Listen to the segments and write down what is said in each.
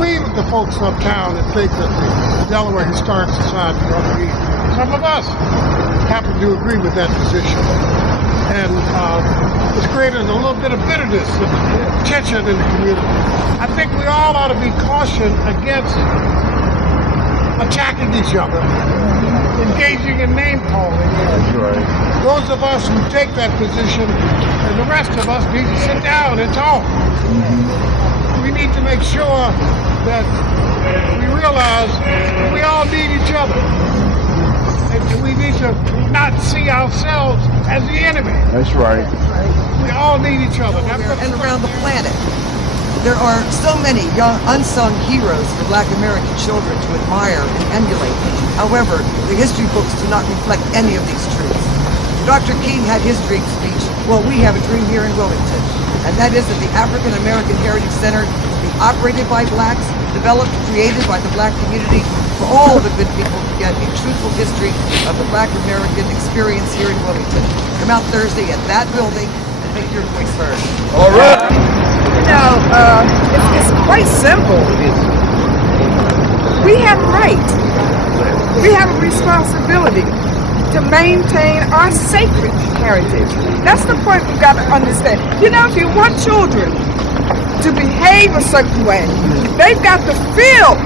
agree with the folks uptown that think that the Delaware Historic Society ought to be. Some of us happen to agree with that position. And it's created a little bit of bitterness and tension in the community. I think we all ought to be cautioned against attacking each other, engaging in name calling. That's right. Those of us who take that position and the rest of us need to sit down and talk. We need to make sure that we realize that we all need each other. And we need to not see ourselves as the enemy. That's right. We all need each other. And around the planet. There are so many young unsung heroes for Black American children to admire and emulate. However, the history books do not reflect any of these truths. Dr. King had his dream speech, well, we have a dream here in Wilmington, and that is that the African American Heritage Center be operated by Blacks, developed, created by the Black community, for all the good people to get a truthful history of the Black American experience here in Wilmington. Come out Thursday at that building and make your voice heard. All right. It's quite simple. We have a right. We have a responsibility to maintain our sacred heritage. That's the point we've got to understand. You know, if you want children to behave a certain way, they've got to feel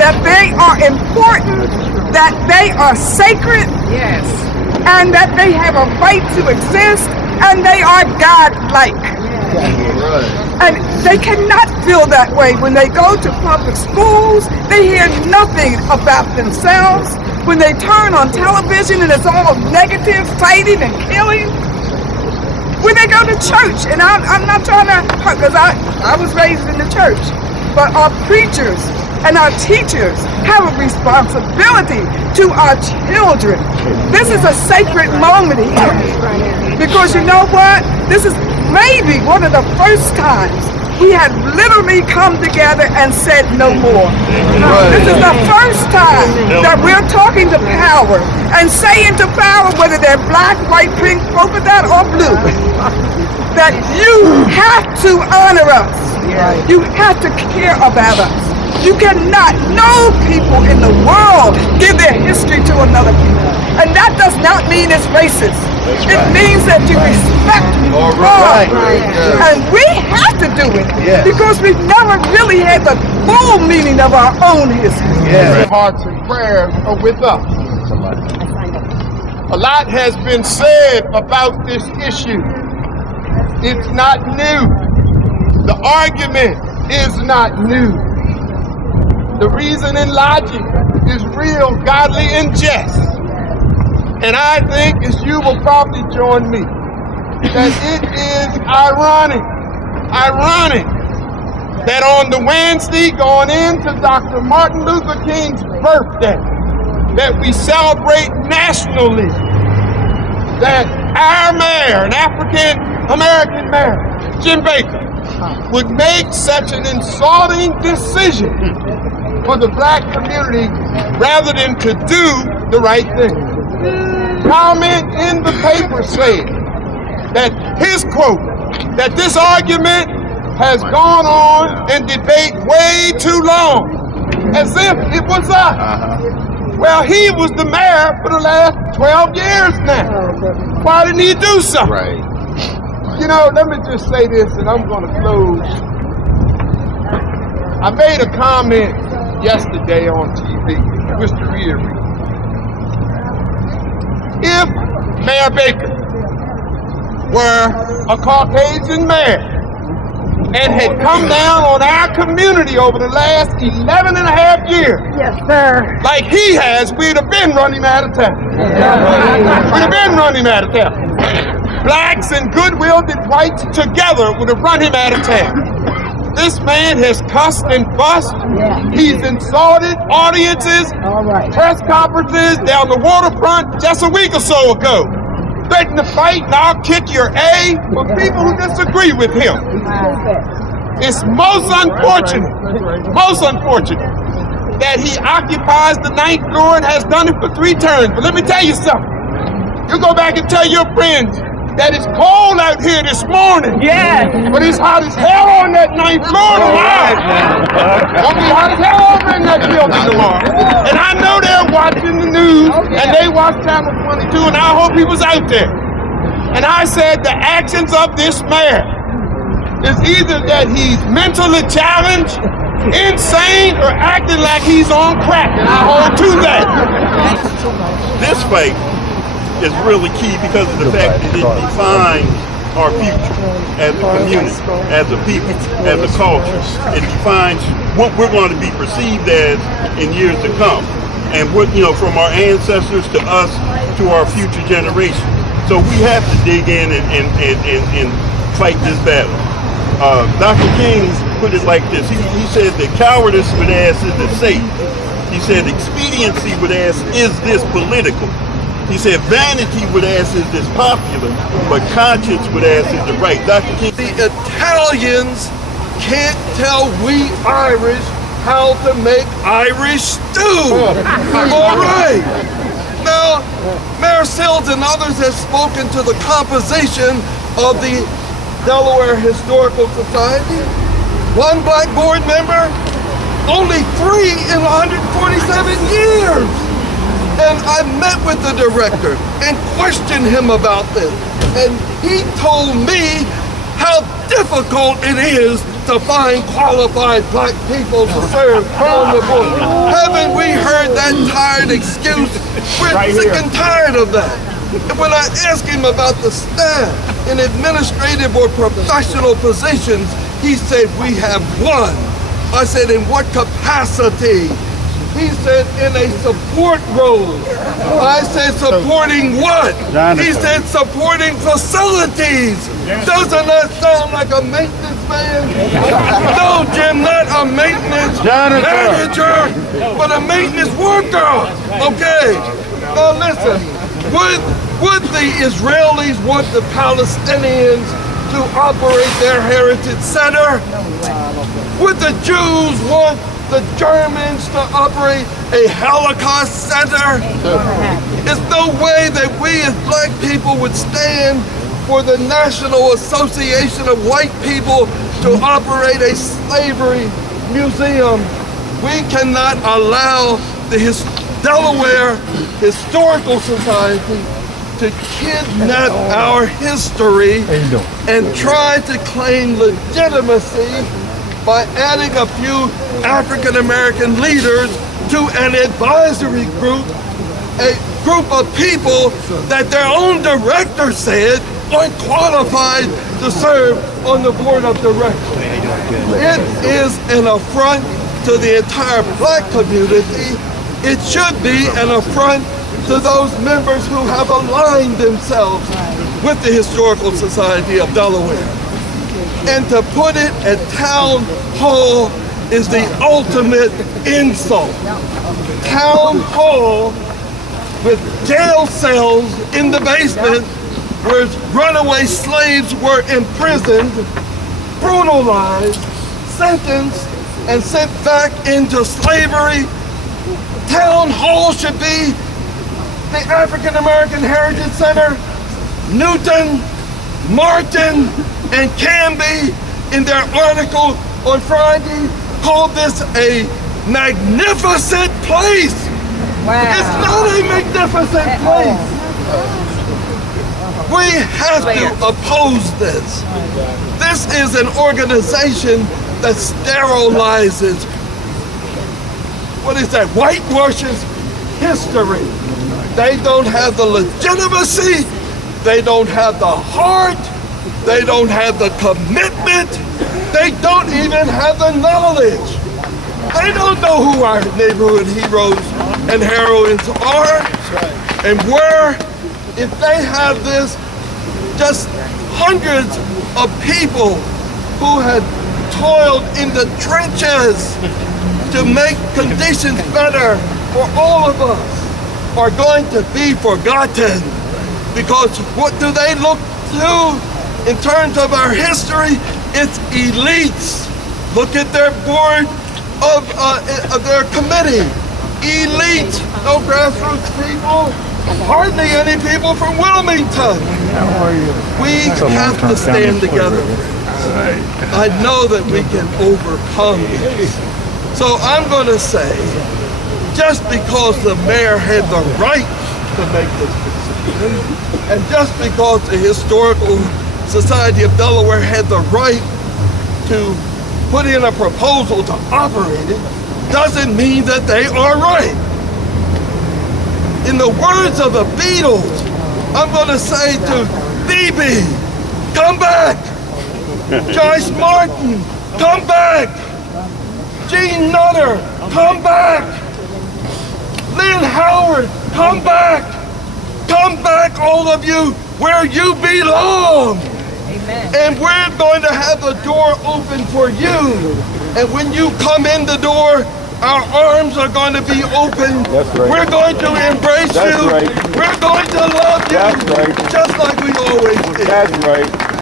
that they are important, that they are sacred, yes, and that they have a right to exist, and they are God-like. And they cannot feel that way when they go to public schools. They hear nothing about themselves. When they turn on television and it's all negative, fighting and killing. When they go to church, and I'm not trying to, because I was raised in the church, but our preachers and our teachers have a responsibility to our children. This is a sacred moment here. Because you know what? This is maybe one of the first times we had literally come together and said no more. This is the first time that we're talking to power and saying to power, whether they're black, white, pink, polka dot, or blue, that you have to honor us. You have to care about us. You cannot, no people in the world give their history to another people. And that does not mean it's racist. It means that you respect us. And we have to do it because we've never really had the full meaning of our own history. Hearts and prayers are with us. A lot has been said about this issue. It's not new. The argument is not new. The reason and logic is real, godly, and just. And I think, as you will probably join me, that it is ironic that on the Wednesday going into Dr. Martin Luther King's birthday, that we celebrate nationally that our mayor, an African American mayor, Jim Baker, would make such an insulting decision for the black community rather than to do the right thing. Comment in the paper saying that his quote, that this argument has gone on and debate way too long, as if it was us. Well, he was the mayor for the last 12 years now. Why didn't he do something? You know, let me just say this, and I'm going to close. I made a comment yesterday on TV. Just to reiterate. If Mayor Baker were a Caucasian mayor and had come down on our community over the last 11 and a half years, yes, sir, like he has, we'd have been running out of town. We'd have been running out of town. Blacks and goodwill whites together would have run him out of town. This man has cussed and fussed. He's insulted audiences, press conferences down the waterfront just a week or so ago. Threatened to fight and I'll kick your A for people who disagree with him. It's most unfortunate that he occupies the 9th floor and has done it for 3 terms. But let me tell you something. You go back and tell your friends that it's cold out here this morning. But it's hot as hell on that 9th floor tonight. Don't be watched Channel 22, and I hope he was out there. And I said the actions of this mayor is either that he's mentally challenged, insane, or acting like he's on crack, and I hold to that. This fight is really key because of the fact that it defines our future as a community, as a people, as a culture. It defines what we're going to be perceived as in years to come. And what, you know, from our ancestors to us to our future generations. So we have to dig in and fight this battle. Dr. King put it like this. He said that cowardice would ask, is it safe? He said expediency would ask, is this political? He said vanity would ask, is this popular? But conscience would ask, is it right? Dr. King. The Italians can't tell we Irish how to make Irish stew. All right. Now, Mayor Sills and others have spoken to the composition of the Delaware Historical Society. One black board member, only 3 in 147 years. And I met with the director and questioned him about this. And he told me how difficult it is to find qualified black people to serve on the board. Haven't we heard that tired excuse? We're sick and tired of that. And when I asked him about the staff in administrative or professional positions, he said, we have one. I said, in what capacity? He said, in a support role. I said, supporting what? He said, supporting facilities. Doesn't that sound like a maintenance man? No, Jim, not a maintenance manager, but a maintenance worker. Okay, now listen, would the Israelis want the Palestinians to operate their heritage center? Would the Jews want the Germans to operate a Holocaust center? There's no way that we as black people would stand for the National Association of White People to operate a slavery museum. We cannot allow the Delaware Historical Society to kidnap our history and try to claim legitimacy by adding a few African American leaders to an advisory group, a group of people that their own director said aren't qualified to serve on the board of directors. It is an affront to the entire black community. It should be an affront to those members who have aligned themselves with the Historical Society of Delaware. And to put it at town hall is the ultimate insult. Town hall with jail cells in the basement where runaway slaves were imprisoned, brutalized, sentenced, and sent back into slavery. Town hall should be the African American Heritage Center. Newton, Martin, and Canby, in their article on Friday, called this a magnificent place. Wow. It's not a magnificent place. We have to oppose this. This is an organization that sterilizes, what is that, whitewashes history. They don't have the legitimacy, they don't have the heart, they don't have the commitment, they don't even have the knowledge. They don't know who our neighborhood heroes and heroines are and were. If they have this, just hundreds of people who had toiled in the trenches to make conditions better for all of us are going to be forgotten. Because what do they look to in terms of our history? It's elites. Look at their board of their committee. Elite, no grassroots people, hardly any people from Wilmington. We have to stand together. I know that we can overcome this. So I'm going to say, just because the mayor had the right to make this decision. And just because the Historical Society of Delaware had the right to put in a proposal to operate it doesn't mean that they are right. In the words of the Beatles, I'm going to say to Phoebe, come back. Joyce Martin, come back. Gene Nutter, come back. Lynn Howard, come back. Come back, all of you, where you belong. Amen. And we're going to have the door open for you. And when you come in the door, our arms are going to be open. That's right. We're going to embrace That's you. right. We're going to love you. That's right. Just like we always did. That's right.